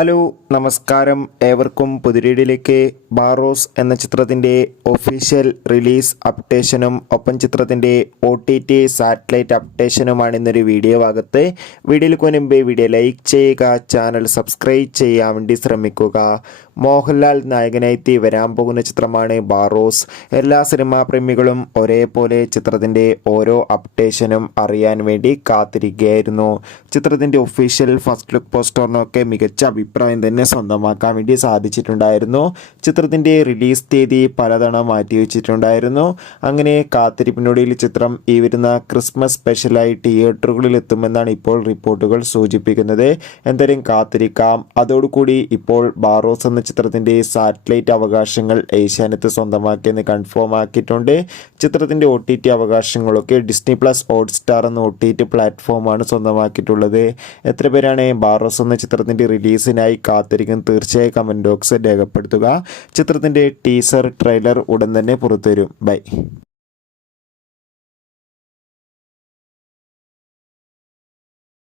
Hello നമസ്കാരം, ഏവർക്കും പുതിരീടിലേക്ക്. ബാറോസ് എന്ന ചിത്രത്തിൻ്റെ ഒഫീഷ്യൽ റിലീസ് അപ്ഡേഷനും ഒപ്പം ചിത്രത്തിൻ്റെ OTT സാറ്റലൈറ്റ് അപ്ഡേഷനുമാണ് ഇന്നൊരു വീഡിയോ ഭാഗത്ത്. വീഡിയോയിൽ മുൻപേ വീഡിയോ ലൈക്ക് ചെയ്യുക, ചാനൽ സബ്സ്ക്രൈബ് ചെയ്യാൻ വേണ്ടി ശ്രമിക്കുക. മോഹൻലാൽ നായകനായി വരാൻ പോകുന്ന ചിത്രമാണ് ബാറോസ്. എല്ലാ സിനിമാ പ്രേമികളും ഒരേപോലെ ചിത്രത്തിൻ്റെ ഓരോ അപ്ഡേഷനും അറിയാൻ വേണ്ടി കാത്തിരിക്കുകയായിരുന്നു. ചിത്രത്തിൻ്റെ ഒഫീഷ്യൽ ഫസ്റ്റ് ലുക്ക് പോസ്റ്ററിനൊക്കെ മികച്ച അഭിപ്രായം തന്നെ സ്വന്തമാക്കാൻ വേണ്ടി സാധിച്ചിട്ടുണ്ടായിരുന്നു. ചിത്രത്തിൻ്റെ റിലീസ് തീയതി പലതവണ മാറ്റിവെച്ചിട്ടുണ്ടായിരുന്നു. അങ്ങനെ കാത്തിരിപ്പിനൊടുവിൽ ചിത്രം ഈ വരുന്ന ക്രിസ്മസ് സ്പെഷ്യലായി തിയേറ്ററുകളിൽ എത്തുമെന്നാണ് ഇപ്പോൾ റിപ്പോർട്ടുകൾ സൂചിപ്പിക്കുന്നത്. എന്തായാലും കാത്തിരിക്കാം. അതോടുകൂടി ഇപ്പോൾ ബാറോസ് എന്ന ചിത്രത്തിൻ്റെ സാറ്റലൈറ്റ് അവകാശങ്ങൾ ഏഷ്യാനെറ്റ് സ്വന്തമാക്കിയെന്ന് കൺഫേം ആക്കിയിട്ടുണ്ട്. ചിത്രത്തിൻ്റെ OTT അവകാശങ്ങളൊക്കെ ഡിസ്നി പ്ലസ് ഹോട്ട്സ്റ്റാർ എന്ന OTT പ്ലാറ്റ്ഫോമാണ് സ്വന്തമാക്കിയിട്ടുള്ളത്. എത്ര പേരാണ് ബാറോസ് എന്ന ചിത്രത്തിൻ്റെ റിലീസിനായി കാത്തിരിക്കും? തീർച്ചയായും കമൻറ്റ് ബോക്സിൽ രേഖപ്പെടുത്തുക. ചിത്രത്തിൻ്റെ ടീസർ ട്രെയിലർ ഉടൻ തന്നെ പുറത്തുവരും. ബൈ.